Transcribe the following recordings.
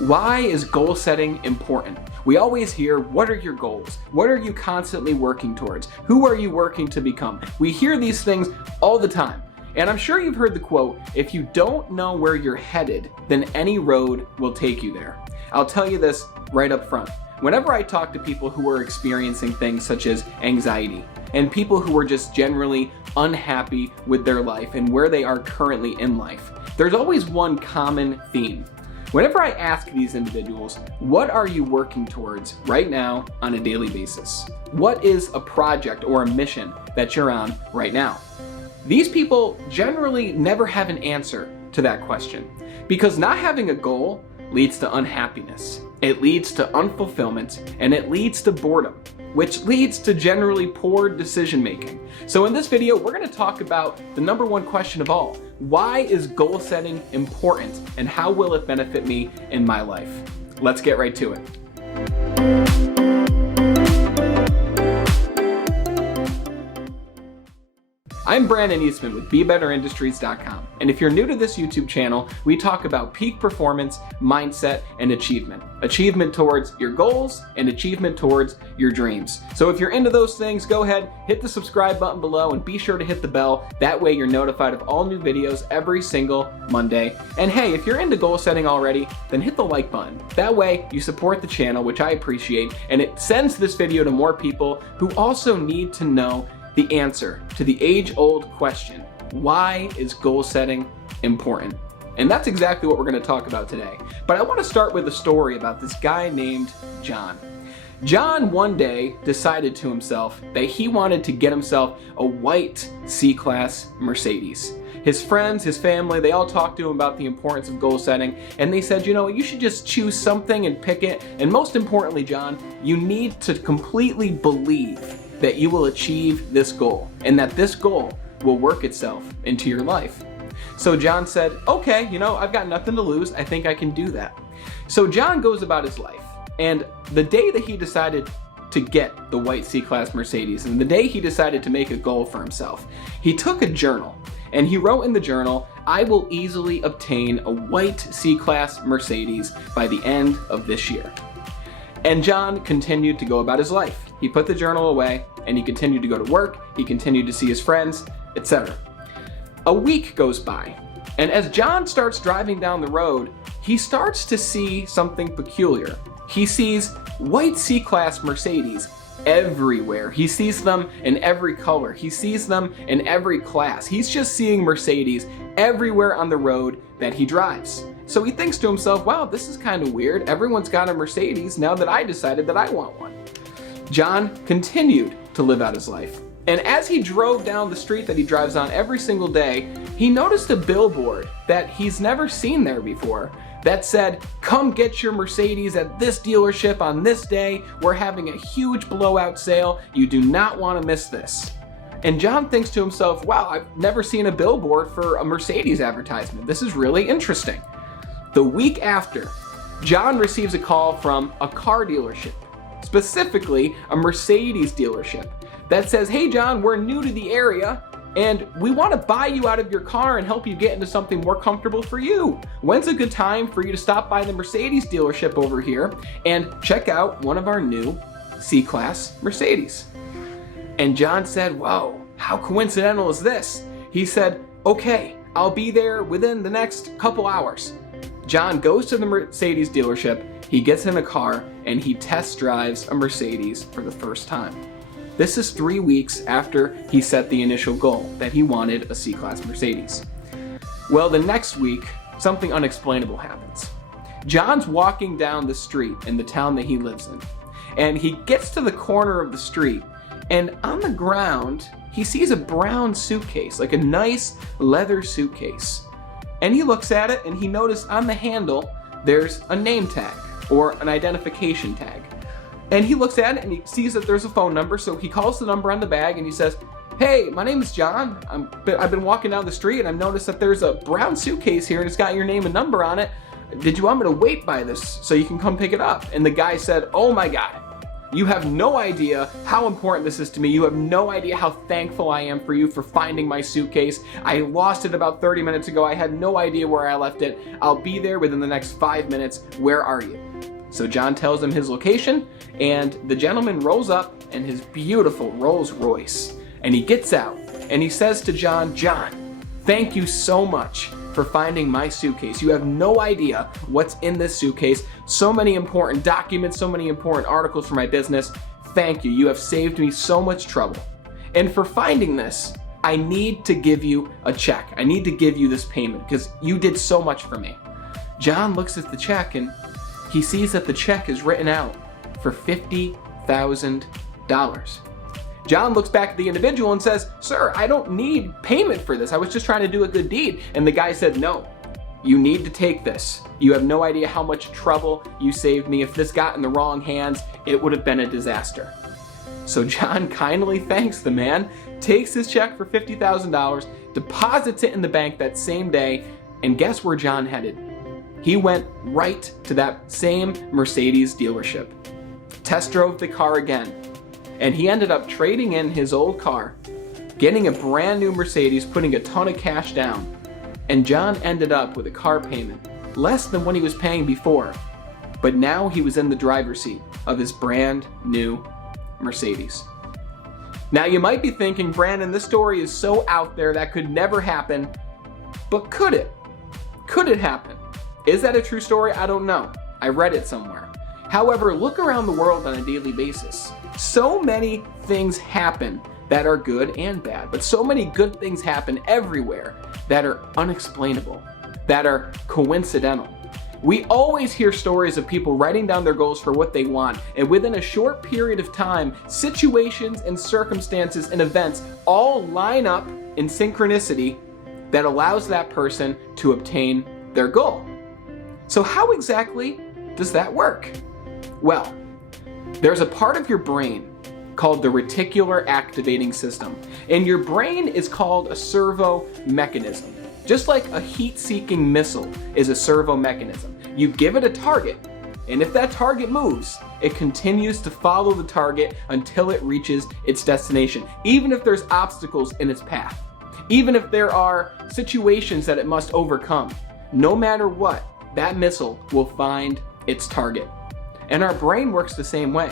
Why is goal setting important? We always hear, what are your goals? What are you constantly working towards? Who are you working to become? We hear these things all the time. And I'm sure you've heard the quote, if you don't know where you're headed, then any road will take you there. I'll tell you this right up front. Whenever I talk to people who are experiencing things such as anxiety, and people who are just generally unhappy with their life and where they are currently in life, there's always one common theme. Whenever I ask these individuals, what are you working towards right now on a daily basis? What is a project or a mission that you're on right now? These people generally never have an answer to that question, because not having a goal leads to unhappiness, it leads to unfulfillment, and it leads to boredom, which leads to generally poor decision making. So in this video, we're going to talk about the number one question of all. Why is goal setting important, and how will it benefit me in my life? Let's get right to it. I'm Brandon Eastman with BeBetterIndustries.com, and if you're new to this YouTube channel, we talk about peak performance, mindset, and achievement. Achievement towards your goals and achievement towards your dreams. So if you're into those things, go ahead, hit the subscribe button below, and be sure to hit the bell. That way you're notified of all new videos every single Monday. And hey, if you're into goal setting already, then hit the like button. That way you support the channel, which I appreciate, and it sends this video to more people who also need to know the answer to the age-old question, why is goal setting important? And that's exactly what we're going to talk about today. But I want to start with a story about this guy named John. John one day decided to himself that he wanted to get himself a white C-Class Mercedes. His friends, his family, they all talked to him about the importance of goal setting, and they said, you know, you should just choose something and pick it. And most importantly, John, you need to completely believe that you will achieve this goal and that this goal will work itself into your life. So John said, okay, you know, I've got nothing to lose. I think I can do that. So John goes about his life, and the day that he decided to get the white C-Class Mercedes and the day he decided to make a goal for himself, he took a journal and he wrote in the journal, I will easily obtain a white C-Class Mercedes by the end of this year. And John continued to go about his life. He put the journal away and he continued to go to work, he continued to see his friends, etc. A week goes by, and as John starts driving down the road, he starts to see something peculiar. He sees white C-Class Mercedes everywhere. He sees them in every color. He sees them in every class. He's just seeing Mercedes everywhere on the road that he drives. So he thinks to himself, wow, this is kind of weird. Everyone's got a Mercedes now that I decided that I want one. John continued to live out his life. And as he drove down the street that he drives on every single day, he noticed a billboard that he's never seen there before that said, come get your Mercedes at this dealership on this day. We're having a huge blowout sale. You do not want to miss this. And John thinks to himself, wow, I've never seen a billboard for a Mercedes advertisement. This is really interesting. The week after, John receives a call from a car dealership, specifically a Mercedes dealership, that says, hey John, we're new to the area and we want to buy you out of your car and help you get into something more comfortable for you. When's a good time for you to stop by the Mercedes dealership over here and check out one of our new C-Class Mercedes? And John said, whoa, how coincidental is this? He said, okay, I'll be there within the next couple hours. John goes to the Mercedes dealership, he gets in a car, and he test drives a Mercedes for the first time. This is 3 weeks after he set the initial goal that he wanted a C-Class Mercedes. Well, the next week, something unexplainable happens. John's walking down the street in the town that he lives in, and he gets to the corner of the street, and on the ground, he sees a brown suitcase, like a nice leather suitcase. And he looks at it and he noticed on the handle, there's a name tag or an identification tag. And he looks at it and he sees that there's a phone number, so he calls the number on the bag and he says, hey, my name is John. I've been walking down the street and I've noticed that there's a brown suitcase here and it's got your name and number on it. Did you want me to wait by this so you can come pick it up? And the guy said, oh my God, You have no idea how important this is to me. You have no idea how thankful I am for you for finding my suitcase. I lost it about 30 minutes ago. I had no idea where I left it. I'll be there within the next 5 minutes. Where are you?" So John tells him his location, and the gentleman rolls up in his beautiful Rolls Royce, and he gets out, and he says to John, "John, thank you so much for finding my suitcase. You have no idea what's in this suitcase. So many important documents, so many important articles for my business. Thank you. You have saved me so much trouble. And for finding this, I need to give you a check. I need to give you this payment because you did so much for me." John looks at the check and he sees that the check is written out for $50,000. John looks back at the individual and says, "Sir, I don't need payment for this. I was just trying to do a good deed." And the guy said, "No, you need to take this. You have no idea how much trouble you saved me. If this got in the wrong hands, it would have been a disaster." So John kindly thanks the man, takes his check for $50,000, deposits it in the bank that same day, and guess where John headed? He went right to that same Mercedes dealership, test drove the car again, and he ended up trading in his old car, getting a brand new Mercedes, putting a ton of cash down, and John ended up with a car payment less than what he was paying before, but now he was in the driver's seat of his brand new Mercedes. Now you might be thinking, "Brandon, this story is so out there that could never happen," but could it? Could it happen? Is that a true story? I don't know. I read it somewhere. However, look around the world on a daily basis. So many things happen that are good and bad, but so many good things happen everywhere that are unexplainable, that are coincidental. We always hear stories of people writing down their goals for what they want, and within a short period of time, situations and circumstances and events all line up in synchronicity that allows that person to obtain their goal. So how exactly does that work? Well, there's a part of your brain called the Reticular Activating System, and your brain is called a servo mechanism. Just like a heat-seeking missile is a servo mechanism. You give it a target, and if that target moves, it continues to follow the target until it reaches its destination, even if there's obstacles in its path, even if there are situations that it must overcome. No matter what, that missile will find its target. And our brain works the same way.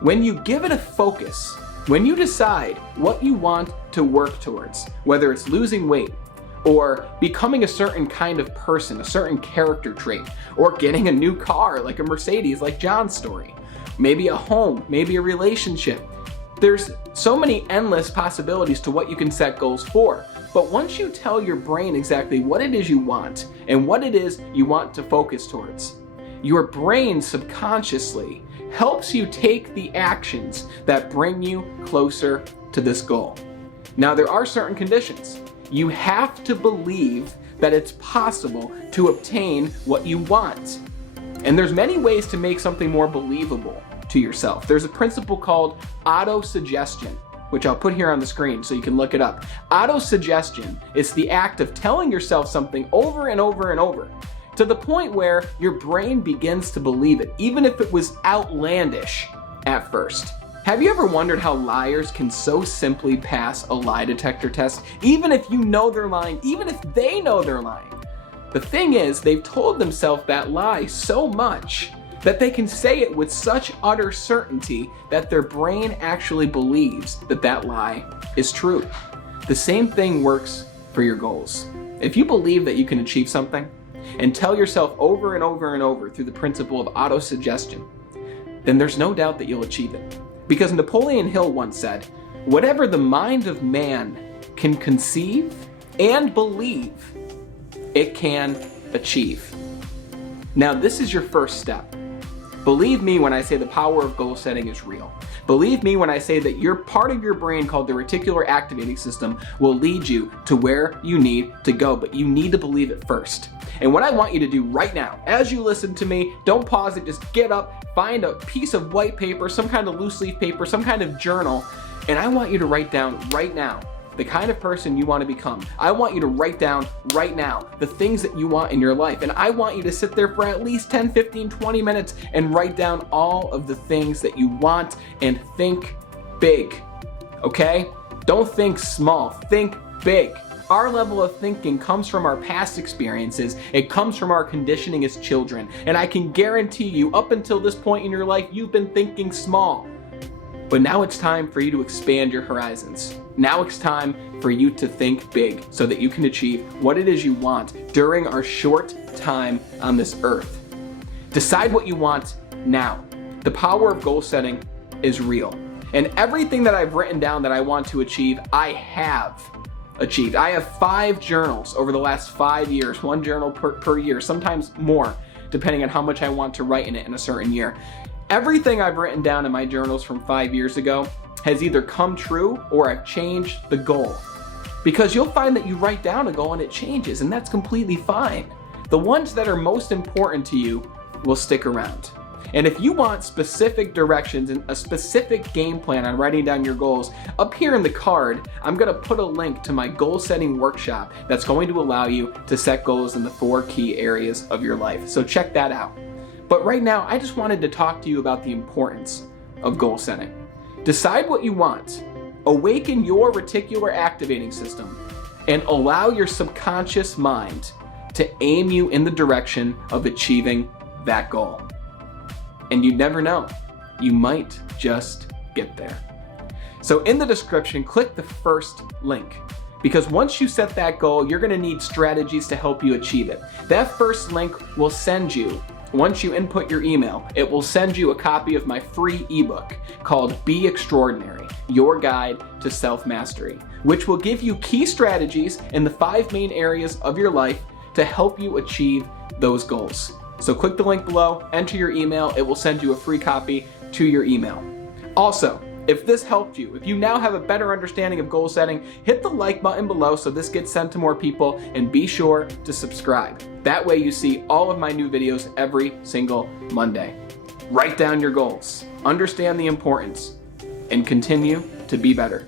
When you give it a focus, when you decide what you want to work towards, whether it's losing weight, or becoming a certain kind of person, a certain character trait, or getting a new car like a Mercedes like John's story, maybe a home, maybe a relationship. There's so many endless possibilities to what you can set goals for. But once you tell your brain exactly what it is you want and what it is you want to focus towards, your brain subconsciously helps you take the actions that bring you closer to this goal. Now, there are certain conditions. You have to believe that it's possible to obtain what you want. And there's many ways to make something more believable to yourself. There's a principle called autosuggestion, which I'll put here on the screen so you can look it up. Autosuggestion is the act of telling yourself something over and over and over to the point where your brain begins to believe it, even if it was outlandish at first. Have you ever wondered how liars can so simply pass a lie detector test, even if you know they're lying, even if they know they're lying? The thing is, they've told themselves that lie so much that they can say it with such utter certainty that their brain actually believes that that lie is true. The same thing works for your goals. If you believe that you can achieve something and tell yourself over and over and over through the principle of autosuggestion, then there's no doubt that you'll achieve it. Because Napoleon Hill once said, "Whatever the mind of man can conceive and believe, it can achieve." Now, this is your first step. Believe me when I say the power of goal setting is real. Believe me when I say that your part of your brain called the Reticular Activating System will lead you to where you need to go, but you need to believe it first. And what I want you to do right now, as you listen to me, don't pause it, just get up, find a piece of white paper, some kind of loose leaf paper, some kind of journal, and I want you to write down right now the kind of person you want to become. I want you to write down right now the things that you want in your life. And I want you to sit there for at least 10, 15, 20 minutes and write down all of the things that you want and think big, okay? Don't think small, think big. Our level of thinking comes from our past experiences. It comes from our conditioning as children. And I can guarantee you, up until this point in your life, you've been thinking small. But now it's time for you to expand your horizons. Now it's time for you to think big so that you can achieve what it is you want during our short time on this earth. Decide what you want now. The power of goal setting is real. And everything that I've written down that I want to achieve, I have achieved. I have 5 journals over the last 5 years, 1 journal per year, sometimes more, depending on how much I want to write in it in a certain year. Everything I've written down in my journals from 5 years ago has either come true or I've changed the goal. Because you'll find that you write down a goal and it changes, and that's completely fine. The ones that are most important to you will stick around. And if you want specific directions and a specific game plan on writing down your goals, up here in the card, I'm going to put a link to my goal setting workshop that's going to allow you to set goals in the 4 key areas of your life. So check that out. But right now, I just wanted to talk to you about the importance of goal setting. Decide what you want, awaken your reticular activating system, and allow your subconscious mind to aim you in the direction of achieving that goal. And you never know, you might just get there. So in the description, click the first link, because once you set that goal, you're gonna need strategies to help you achieve it. That first link will send you, once you input your email, it will send you a copy of my free ebook called Be Extraordinary, Your Guide to Self-Mastery, which will give you key strategies in the 5 main areas of your life to help you achieve those goals. So click the link below, enter your email, it will send you a free copy to your email. Also, if this helped you, if you now have a better understanding of goal setting, hit the like button below so this gets sent to more people, and be sure to subscribe. That way you see all of my new videos every single Monday. Write down your goals, understand the importance, and continue to be better.